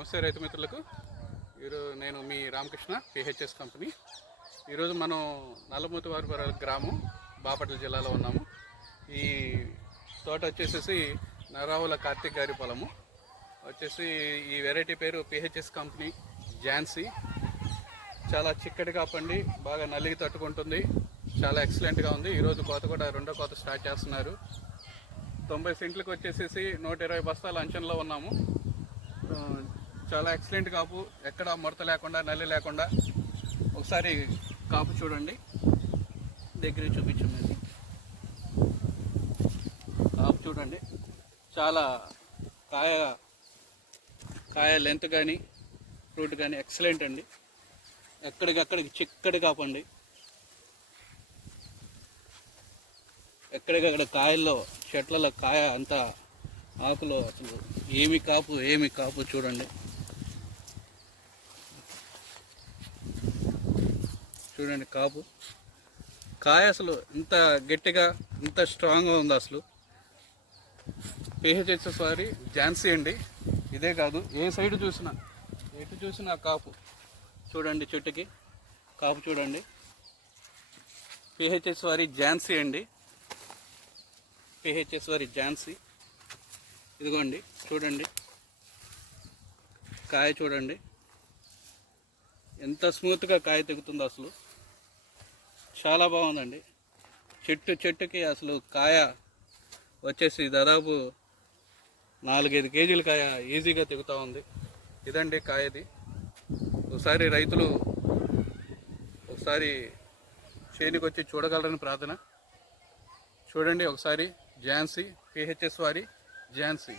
నమస్తే రైతు మిత్రులకు. ఈరోజు నేను మీ రామకృష్ణ పిహెచ్ఎస్ కంపెనీ. ఈరోజు మనం నల్లమూతివారిపల్లి గ్రామం బాపట్ల జిల్లాలో ఉన్నాము. ఈ తోట వచ్చేసి నరావుల కార్తిక్ గారి పొలము వచ్చేసి. ఈ వెరైటీ పేరు పిహెచ్ఎస్ కంపెనీ ఝాన్సీ. చాలా చిక్కటిగా పండి బాగా నల్లికి తట్టుకుంటుంది. చాలా ఎక్సలెంట్గా ఉంది. ఈరోజు కోత కూడా రెండో కోత స్టార్ట్ చేస్తున్నారు. 90 సెంట్లకు వచ్చేసి 120 బస్తాల అంచనలో ఉన్నాము. చాలా ఎక్సలెంట్ కాపు, ఎక్కడ ముడత లేకుండా నల్లి లేకుండా. ఒకసారి కాపు చూడండి, దగ్గర చూపించండి. కాపు చూడండి, చాలా కాయ లెంత్ కానీ ఫ్రూట్ కానీ ఎక్సలెంట్ అండి. ఎక్కడికక్కడికి చిక్కడి కాపండి. ఎక్కడికక్కడ కాయల్లో చెట్లలో కాయ అంతా ఆకులో అసలు ఏమి కాపు చూడండి. చూడండి కాపు, కాయ అసలు ఇంత గట్టిగా ఇంత స్ట్రాంగ్గా ఉంది. అసలు పిహెచ్ఎస్ వారి ఝాన్సీ అండి. ఇదే కాదు, ఏ సైడ్ చూసినా ఎటు చూసినా కాపు చూడండి. చెట్టుకి కాపు చూడండి. పిహెచ్ఎస్ వారి ఝాన్సీ అండి. పిహెచ్ఎస్ వారి ఝాన్సీ. ఇదిగోండి చూడండి, కాయ చూడండి ఎంత స్మూత్గా కాయ తెగుతుందో. అసలు చాలా బాగుందండి. చెట్టుకి అసలు కాయ వచ్చేసి దాదాపు 4-5 కేజీల కాయ ఈజీగా తెగుతూ ఉంది. ఇదండి కాయది. ఒకసారి రైతులు చేనికి వచ్చి చూడగలరని ప్రార్థన. చూడండి ఒకసారి ఝాన్సీ, పిహెచ్ఎస్ వారి ఝాన్సీ.